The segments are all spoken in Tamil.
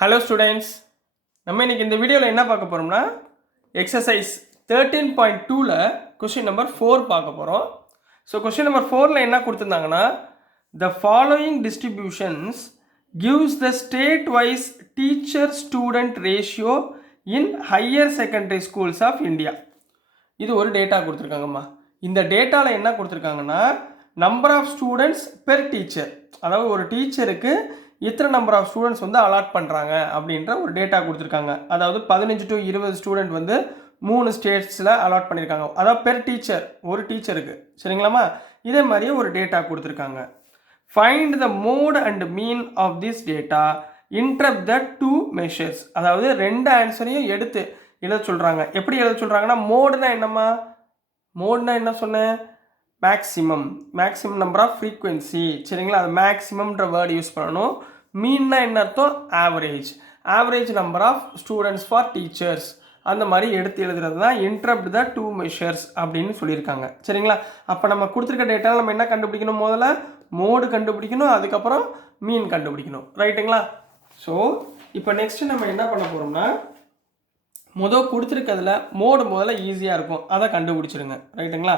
ஹலோ ஸ்டூடெண்ட்ஸ், நம்ம இன்றைக்கி இந்த வீடியோவில் என்ன பார்க்க போகிறோம்னா எக்ஸசைஸ் 13.2ல் கொஷின் நம்பர் 4 பார்க்க போகிறோம். ஸோ கொஷின் நம்பர் 4ல் என்ன கொடுத்துருந்தாங்கன்னா, the following distributions gives the state wise teacher student ratio in higher secondary schools of India. இது ஒரு டேட்டா கொடுத்துருக்காங்கம்மா. இந்த டேட்டாவில் என்ன கொடுத்துருக்காங்கன்னா, number of students per teacher, அதாவது ஒரு டீச்சருக்கு இத்தனை நம்பர் ஆஃப் ஸ்டூடெண்ட்ஸ் வந்து அலாட் பண்ணுறாங்க அப்படின்ற ஒரு டேட்டா கொடுத்துருக்காங்க. அதாவது 15 to 20 ஸ்டூடெண்ட் வந்து 3 ஸ்டேட்ஸில் அலாட் பண்ணியிருக்காங்க. அதாவது பெர் டீச்சர், ஒரு டீச்சருக்கு. சரிங்களாம்மா? இதே மாதிரியே ஒரு டேட்டா கொடுத்துருக்காங்க. Find the mode and mean of this data, interpret the two measures. அதாவது ரெண்டு ஆன்சரையும் எடுத்து எழுத சொல்கிறாங்க. எப்படி எழுத சொல்கிறாங்கன்னா, மோடுனா என்னம்மா? மோடுனா என்ன சொன்னேன்? Maximum number of frequency. சரிங்களா? அது மேக்ஸிமம்ன்ற வேர்டு யூஸ் பண்ணணும். மீன்னா என்ன அர்த்தம்? Average number of students for teachers. அந்த மாதிரி எடுத்து எழுதுறது தான் இன்டரப்ட் த டூ மெஷர்ஸ் அப்படின்னு சொல்லியிருக்காங்க. சரிங்களா? அப்போ நம்ம கொடுத்துருக்க டேட்டாவில் நம்ம என்ன கண்டுபிடிக்கணும்? முதல்ல மோடு கண்டுபிடிக்கணும், அதுக்கப்புறம் மீன் கண்டுபிடிக்கணும். ரைட்டுங்களா? ஸோ இப்போ நெக்ஸ்ட்டு நம்ம என்ன பண்ண போகிறோம்னா, கொடுத்துருக்கிறதுல மோடு முதல்ல ஈஸியாக இருக்கும், அதை கண்டுபிடிச்சிருங்க. ரைட்டுங்களா?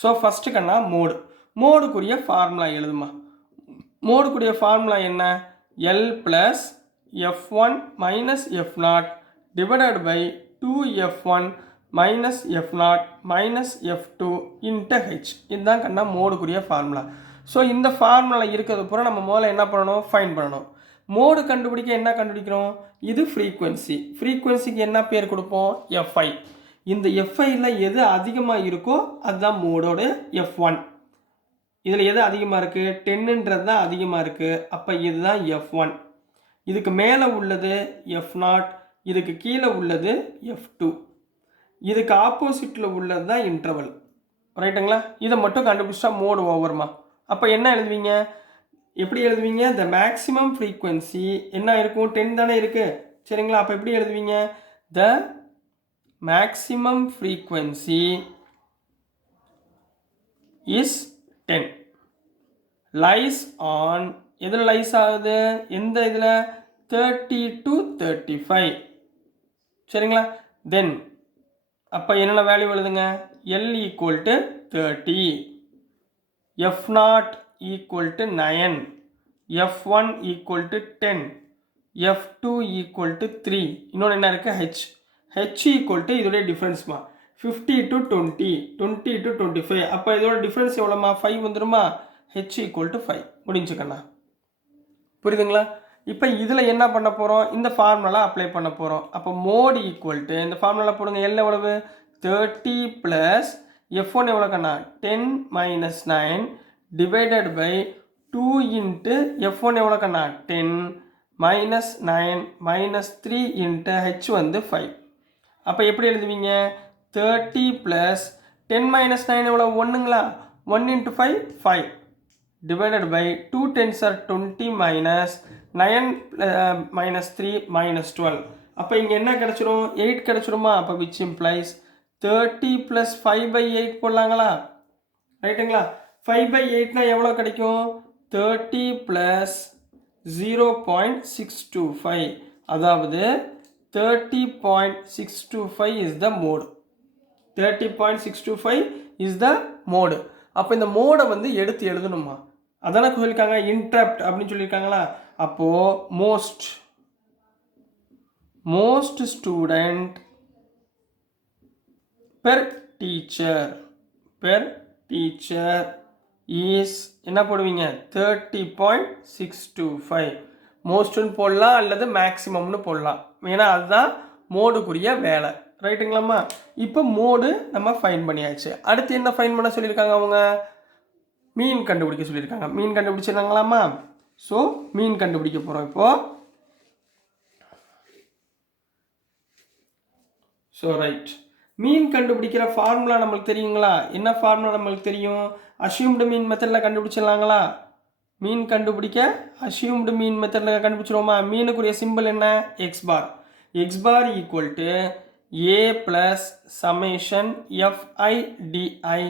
ஸோ ஃபஸ்ட்டு கண்ணா மோடுக்குரிய ஃபார்முலா எழுதுமா. மோடுக்குரிய ஃபார்முலா என்ன? L plus F1 minus F0 divided by 2F1 minus F0 minus F2 into H. இதுதான் கண்ணா மோடுக்குரிய ஃபார்முலா. ஸோ இந்த ஃபார்முலா இருக்கிறது பூரா நம்ம முதல்ல என்ன பண்ணணும்? ஃபைன் பண்ணணும். மோடு கண்டுபிடிக்க என்ன கண்டுபிடிக்கிறோம்? இது ஃப்ரீக்வன்சிக்கு என்ன பேர் கொடுப்போம்? Fi. இந்த எஃப்ஐயில் எது அதிகமாக இருக்கோ அதுதான் மோடோட F1. இதில் எது அதிகமாக இருக்குது? 10ன்றது தான் அதிகமாக இருக்குது. அப்போ இதுதான் F1. இதுக்கு மேலே உள்ளது F0, இதுக்கு கீழே உள்ளது F2. இதுக்கு ஆப்போசிட்டில் உள்ளது தான் இன்டர்வல். ரைட்டுங்களா? இதை மட்டும் கண்டுபிடிச்சா மோடு ஓவர்மா. அப்போ என்ன எழுதுவீங்க? எப்படி எழுதுவீங்க? த மேக்ஸிமம் ஃப்ரீக்வன்சி என்ன இருக்கும்? 10 தானே இருக்குது. சரிங்களா? அப்போ எப்படி எழுதுவீங்க? த maximum frequency is 10 lies on, எதில் லைஸ் ஆகுது? எந்த இதில்? 30 to 35. சரிங்களா? தென் அப்போ என்னென்ன வேல்யூ எழுதுங்க? L equal to 30, F0 equal to 9, F1 equal to 10, F2 equal to 3. இன்னொன்று என்ன இருக்குது? H equal to இதோடைய டிஃப்ரென்ஸ்மா 50 to 20, 20 to 25. அப்போ இதோட டிஃப்ரென்ஸ் எவ்வளோமா? 5 வந்துடுமா? H equal to 5. முடிஞ்சுக்கண்ணா. புரியுதுங்களா? இப்போ இதில் என்ன பண்ண போகிறோம்? இந்த ஃபார்முலா அப்ளை பண்ண போகிறோம். அப்போ மோடு ஈக்குவல் டு இந்த ஃபார்முலா போடுங்க. எல் எவ்வளவு? 30 ப்ளஸ் F1 எவ்வளோ கண்ணா? 10 minus 9 divided by 2 into F1 எவ்வளோ கண்ணா? 10 மைனஸ் 9 மைனஸ் 3 இன்ட்டு H வந்து 5. அப்போ எப்படி எழுதுவீங்க? 30 ப்ளஸ் 10 மைனஸ் 9 எவ்வளோ? 1ங்களா? 1 into 5 5 divided by 2 10s are 20 minus 9 minus 3 minus 12. அப்போ இங்கே என்ன கிடச்சிரும்? 8 கிடச்சிருமா? அப்போ விச் இம்ப்ளைஸ் 30 ப்ளஸ் 5/8 போடலாங்களா? ரைட்டுங்களா? 5/8னா எவ்வளோ கிடைக்கும்? 30 ப்ளஸ் 0.625, அதாவது 30.625 is the mode. 30.625 is the mode. அப்போ இந்த மோடை வந்து எடுத்து எழுதணுமா? அதானே சொல்லியிருக்காங்க, இன்டரப்ட் அப்படின்னு சொல்லியிருக்காங்களா? அப்போது most student per teacher is என்ன போடுவீங்க? 30.625. மோஸ்ட்னு போடலாம் அல்லது மேக்ஸிமம்னு போடலாம். ஏன்னா அதுதான் மோடுக்குரிய வேலை. ரைட்டுங்களாம்மா? இப்போ மோடு நம்ம ஃபைன் பண்ணியாச்சு. அடுத்து என்ன ஃபைன் பண்ண சொல்லியிருக்காங்க? அவங்க மீன் கண்டுபிடிக்க சொல்லியிருக்காங்க. மீன் கண்டுபிடிச்சிருக்காங்களாம்மா? ஸோ மீன் கண்டுபிடிக்க போகிறோம் இப்போது. ஸோ ரைட், மீன் கண்டுபிடிக்கிற ஃபார்முலா நம்மளுக்கு தெரியுங்களா? என்ன ஃபார்முலா நம்மளுக்கு தெரியும்? அஷ்யூம்டு மீன் மெத்தடில் கண்டுபிடிச்சிடலாங்களா? மீன் கண்டுபிடிக்க அஷ்யூம்டு மீன் மெத்தடில் கண்டுபிடிச்சிருவோமா? மீனுக்குரிய சிம்பிள் என்ன? X bar equal to A plus summation f i d i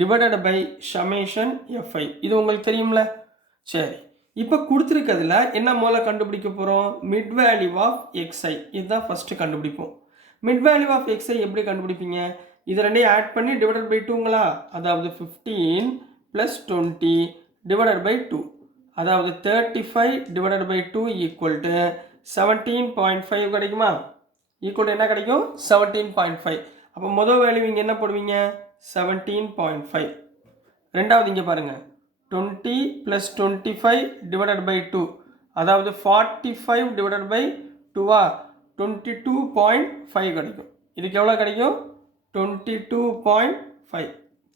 divided by summation f i. இது உங்களுக்கு தெரியும்ல? சரி, இப்போ கொடுத்துருக்கிறதுல என்ன முதல்ல கண்டுபிடிக்க போகிறோம்? Mid value of x i. இதுதான் ஃபஸ்ட்டு கண்டுபிடிப்போம். மிட் வேல்யூ ஆஃப் எக்ஸ்ஐ எப்படி கண்டுபிடிப்பீங்க? இது ரெண்டையும் ஆட் பண்ணி டிவைடட் பை 2ங்களா? அதாவது 15 + 20 டிவைடட் பை 2. அதாவது 35 டிவைடட் பை 2 ஈக்குவல் டு 17.5 கிடைக்குமா? ஈக்குவல் என்ன கிடைக்கும்? 17.5. அப்போ முதல் வேல்யூ இங்கே என்ன போடுவீங்க? 17.5. ரெண்டாவது இங்கே பாருங்கள், 20 + 25 டிவைடட் பை 2. அதாவது 45 டிவைடட் பை 2வா? 22.5 கிடைக்கும். இதுக்கு எவ்வளோ கிடைக்கும்? 22.5.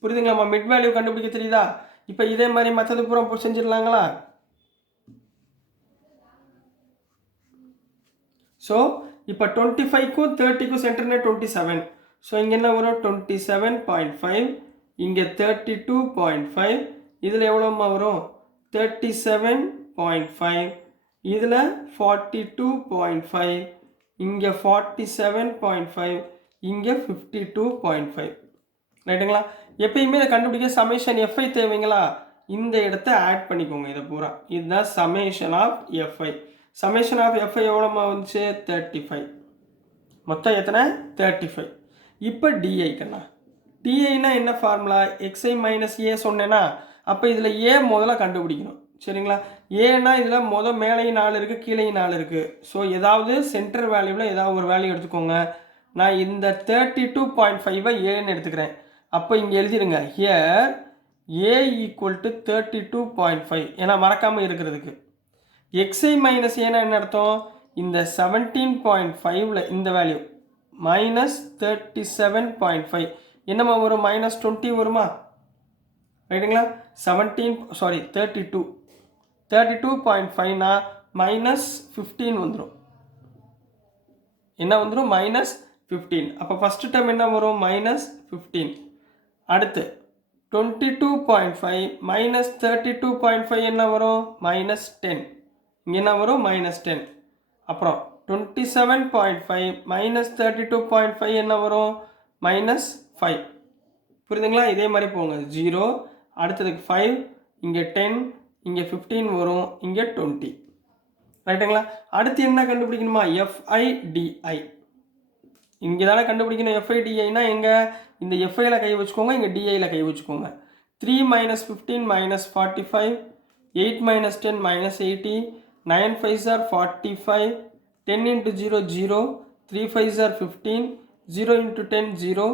புரியுதுங்களாம்மா? மிட் வேல்யூ கண்டுபிடிக்க தெரியுதா? இப்போ இதே மாதிரி மற்றது பூரா செஞ்சிடலாங்களா? ஸோ இப்போ 25க்கும் 30க்கும் சென்டர்னே 27. ஸோ இங்கே என்ன வரும்? 27.5. இங்கே 32.5. இதில் எவ்வளோம்மா வரும்? 37.5. இதில் 42.5. இங்கே 47.5. இங்கே 52.5. ரைட்டுங்களா? எப்பயுமே இதை கண்டுபிடிக்க சமேஷன் எஃப்ஐ தேவைங்களா? இந்த இடத்த ஆட் பண்ணிக்கோங்க. இதை பூரா இதுதான் summation of FI. Summation of FI எவ்வளோமா வந்துச்சு? 35. மொத்தம் எத்தனை? 35. இப்போ டிஐ கண்ணா. டிஐனா என்ன ஃபார்முலா? எக்ஸ்ஐ மைனஸ் ஏ சொன்னேன்னா, அப்போ இதில் ஏ முதல்ல கண்டுபிடிக்கணும். சரிங்களா? ஏன்னா இதில் மேலேயும் 4 இருக்குது, கீழேயும் 4 இருக்குது. ஸோ ஏதாவது சென்டர் வேல்யூவில் ஏதாவது ஒரு வேல்யூ எடுத்துக்கோங்க. நான் இந்த 32.5ஐ ஏன்னு எடுத்துக்கிறேன். அப்போ இங்கே எழுதிடுங்க, ஹியர் ஏ ஈக்குவல் டு 32.5. ஏன்னா மறக்காமல் இருக்கிறதுக்கு. எக்ஸ்ஐ மைனஸ் ஏன்னா என்ன அர்த்தம்? இந்த 17.5ல் இந்த வேல்யூ மைனஸ் 37.5 என்னம்மா வரும்? மைனஸ் 20 வருமா? ரைட்டுங்களா? 32.5னா மைனஸ் 15 வந்துடும். என்ன வந்துடும்? மைனஸ் 15. அப்போ ஃபஸ்ட்டு டைம் என்ன வரும்? மைனஸ் 15. அடுத்து 22.5 மைனஸ் 32.5 என்ன வரும்? மைனஸ் 10. இங்கே என்ன வரும்? மைனஸ் 10. அப்புறம் 27.5 மைனஸ் 32.5 என்ன வரும்? மைனஸ் 5. புரியுதுங்களா? இதே மாதிரி போங்க. 0, அடுத்ததுக்கு 5, இங்கே 10, இங்கே 15 வரும், இங்கே 20. ரைட்டுங்களா? அடுத்து என்ன கண்டுபிடிக்கணுமா? எஃப்ஐடிஐ. இங்கே தானே கண்டுபிடிக்கணும். எஃப்ஐடிஐனா எங்கே? இந்த எஃப்ஐயில் கை வச்சுக்கோங்க, இங்கே டிஐயில் கை வச்சுக்கோங்க. 3 minus 15 minus 45, 8 minus 10 minus 80, 9 5s are 45, 10 into 0 0, 3 5s are 15, 0 into 10 0,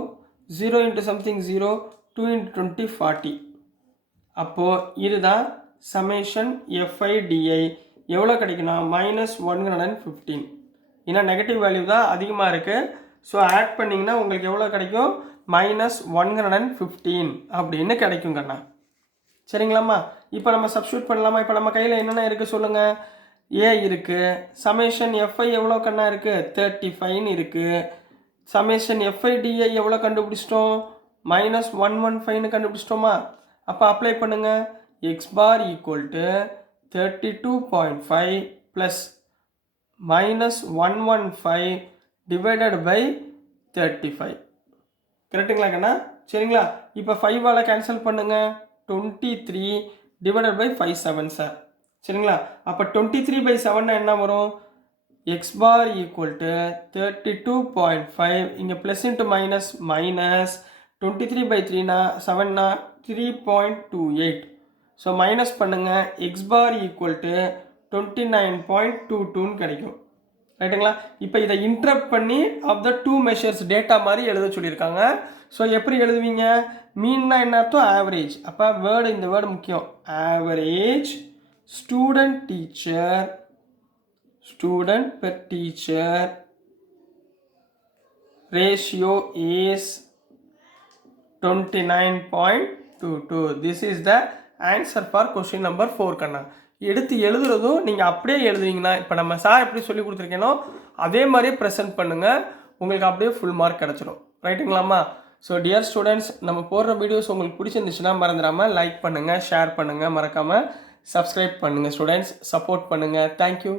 0 into something 0, 2 into 20 40. அப்போது இதுதான் சமேஷன் எஃப்ஐடிஐ. எவ்வளோ கிடைக்குன்னா மைனஸ் 115. ஏன்னா நெகட்டிவ் வேல்யூ தான் அதிகமாக இருக்குது. ஸோ ஆட் பண்ணிங்கன்னா உங்களுக்கு எவ்வளோ கிடைக்கும்? மைனஸ் 115 அப்படின்னு கிடைக்குங்கண்ணா. சரிங்களாம்மா? இப்போ நம்ம சப்ஸ்டியூட் பண்ணலாமா? இப்போ நம்ம கையில் என்னென்ன இருக்குது சொல்லுங்கள். ஏ இருக்குது. சமேஷன் எஃப்ஐ எவ்வளோ கண்ணா இருக்குது? 35 இருக்குது. சமேஷன் எஃப்ஐடிஐ எவ்வளோ கண்டுபிடிச்சிட்டோம்? மைனஸ் 115 கண்டுபிடிச்சிட்டோமா? அப்போ அப்ளை பண்ணுங்கள். X bar equal to 32.5 plus minus 115 divided by 35. கரெக்டுங்களா கண்ணா? சரிங்களா? இப்போ 5ஆல் கேன்சல் பண்ணுங்கள். 23 டிவைடட் பை 5 7 சார். சரிங்களா? அப்போ 23/7 என்ன வரும்? X bar equal to 32.5. இங்கே ப்ளஸ் இன்ட்டு மைனஸ் மைனஸ் 23/3னா 7னா 3.28. ஸோ மைனஸ் பண்ணுங்கள். எக்ஸ் பார் ஈக்குவல் டு 29.22 கிடைக்கும். ரைட்டுங்களா? இப்போ இதை இன்டரப்ட் பண்ணி ஆஃப் த 2 மெஷர்ஸ் டேட்டா மாதிரி எழுத சொல்லியிருக்காங்க. ஸோ எப்படி எழுதுவீங்க? மீன்னா என்ன அர்த்தம்? ஆவரேஜ். அப்போ வேர்டு, இந்த வேர்டு முக்கியம். Average student per teacher ratio is 29.22. This is the answer for question number 4 கண்ணா. எடுத்து எழுதுறதும் நீங்கள் அப்படியே எழுதுவீங்கன்னா, இப்போ நம்ம சார் எப்படி சொல்லி கொடுத்துருக்கேனோ அதே மாதிரியே ப்ரெசென்ட் பண்ணுங்கள். உங்களுக்கு அப்படியே ஃபுல் மார்க் கிடச்சிடும். ரைட்டுங்களாம்மா? ஸோ டியர் ஸ்டூடெண்ட்ஸ், நம்ம போடுற வீடியோஸ் உங்களுக்கு பிடிச்சிருந்துச்சுன்னா மறந்துடாமல் லைக் பண்ணுங்கள், ஷேர் பண்ணுங்கள், மறக்காமல் சப்ஸ்கிரைப் பண்ணுங்கள். ஸ்டூடெண்ட்ஸ் சப்போர்ட் பண்ணுங்கள். தேங்க்யூ.